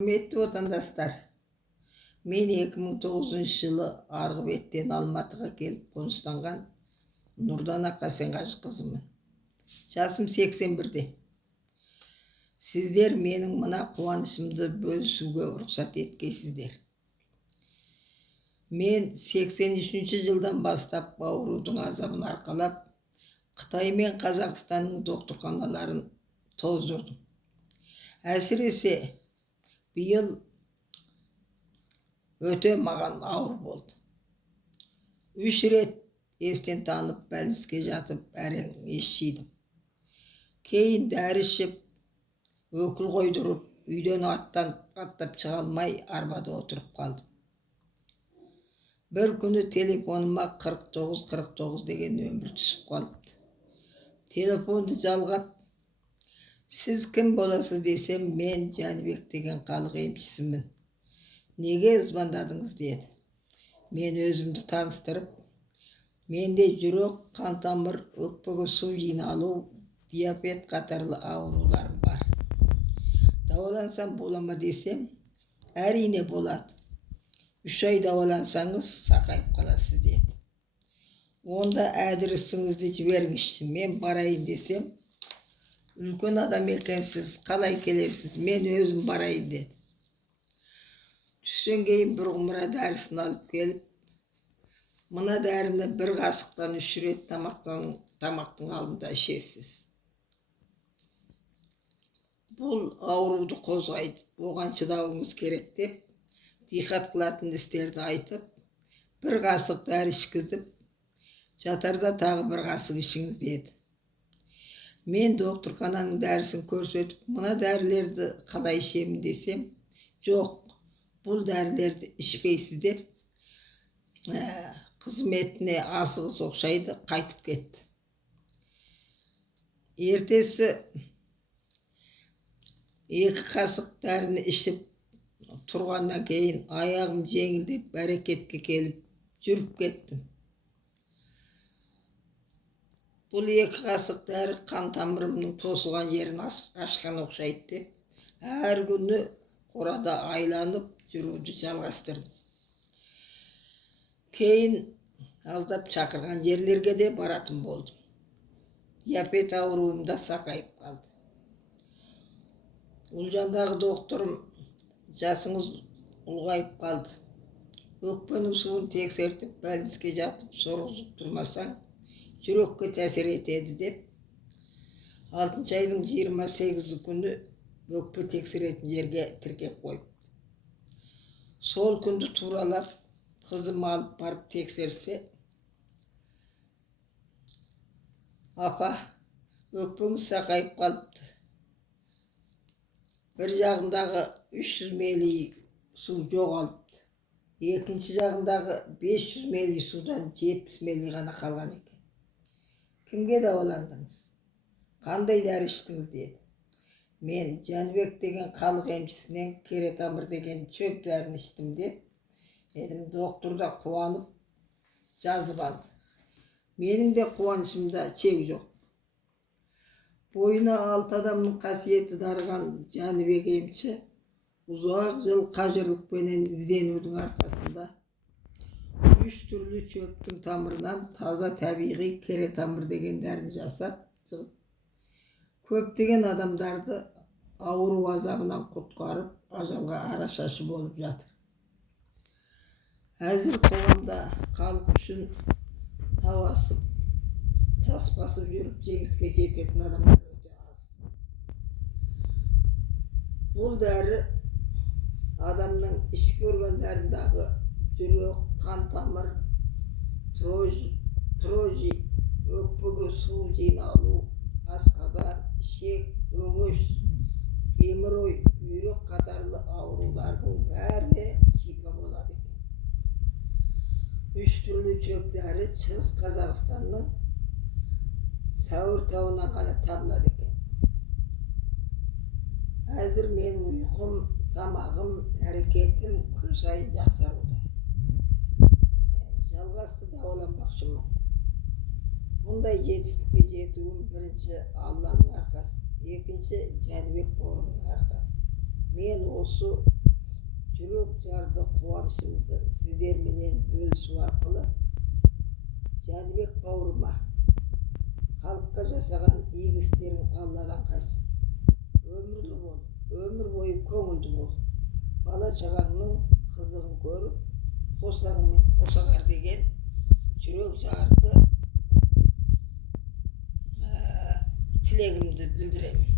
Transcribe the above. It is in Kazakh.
Hürmetli vatandaşlar, men 2009-жылы Арғыбеттен Алматыға келіп қоныстанған Нұрдана Қасенғажы қызымын. Жасым 81-де. Сіздер менің мына қуанышымды бөлісуге рұқсат еткейсіздер. Мен 83 жылдан бастап аурудың азабын арқалап, Қытай мен Қазақстанның докторханаларын тоздырдым. Әсіресе биыл өте маған ауыр болды. 3 рет естен танып, бәліске жатып, әрең ес жидым. Кейін дәрі ішіп, өкіл қойдырып, үйден аттап шыға алмай арбада отырып қалдым. Bir күні телефоныма 49-49 деген нөмір түсіп қалыпты. Телефонды жалғап, сіз кім боласыз десем, мен Жәнібек деген халық емшісімін. Неге звондадыңыз деді. Мен өзімді таныстырып, менде жүрек, қан тамыр, өкпеге су жиналу, диабет қатарлы ауруларым бар. Давалансам бола ма десем, әрине болады. 3 ай давалансаңыз сақайып қаласыз деді. Онда әдірісіңізді жіберіңізші, мен барайын десем, үлкен адам екенсіз, қалай келерсіз, мен өзім барайын деді. Түстен кейін бір құмыра дәрісін алып келіп, мына дәріні 1 қасықтан 3 рет тамақтың алдында ішесіз. Бұл ауруды қозғайды, оған шыдауыңыз керек деп, диқат қылатын істерді айтып, 1 қасық дәрі ішкізіп, жатарда тағы 1 қасық ішіңіз деді. Мен докторхананың дәрісін көрсетіп, мына дәрілерді қалай ішемін десем, жоқ, бұл дәрілерді ішпейсіздер. Қызметіне асығыс оқшайды, қайтып кетті. Ертесі 2 қасық дәріні ішіп тұрғаннан кейін аяғым жеңілдеп әрекетке келіп жүріп кеттім. Бұл 2 қасық дәрі қан тамырымның тосылған жерін ашқан оқшайды деп, әр күні қорада айланып жүруді жалғастырдым. Кейін аздап шақырған жерлерге де баратын болдым. Диабет ауруымда сақайып қалды. Ұлжандағы докторым, жасыңыз ұлғайып қалды. Өкпенің суын тексертіп, бәліске жатып, сорғызып тұрмасаң, жүрекке тәсір етеді деп, 6 айдың 28 күні өкпе тексеретін жерге тіркеп қойыпты. Сол күнді туралап, қызым алып барып тексерсе, апа, өкпеңіз сақайып қалыпты. Bir жағындағы 300 мл су жоғалыпты. Екінші жағындағы 500 мл судан 70 мл ғана қалған екен. Кімге даваландыңыз? Қандай дәрі іштіңіз деді. Мен Жәнібек деген халық емшісінен керетамыр деген шөп дәріні іштім деп, докторда қуанып жазып алды. Менің де қуанышымда шек жоқ. Бойына 6 адамның қасиеті дарыған Жәнібек емші ұзақ жыл қажырлықпенен ізденудің арқасында 3 түрлі шөптің тамырынан таза табиғи керетамыр деген дәріні жасап шығып, көптеген адамдарды ауру азабынан құтқарып, ажалға арашашы болып жатыр. Әзір қоғамда халық үшін тау асып, тас басып жүріп жеңіске жететін адамдар өте аз. Бұл дәрі адамның ішкі органдарындағы жүрек, қан тамыр, трожи, өкпеге су жиналу, асқазан, ішек, өңеш, геморрой, бүйрек қатарлы аурулардың бәріне шипа болады екен. 3 түрлі шөп дәрі Шығыс Қазақстанның Сәуір тауынан ғана табылады екен. Әзір менің ұйқым, тамағым, әрекетім күн сайын жақсаруда. Жалғасты даваланбақшымын. Бұндай жетістікке жетуім бірінші Алланың арқасы, екінші Жәнібек бауырымның арқасы. Men осы жүрек жарды қуанышымды сіздерменен бөлісу арқылы Жәнібек бауырыма халыққа жасаған игі істерің Алладан қайсын. Өмірлі бол, өмір бойы көңілді бол. Бала шағаңның қызығын көріп, қосағыңмен қосағар деген жүрек жарды тілегімді білдіремін.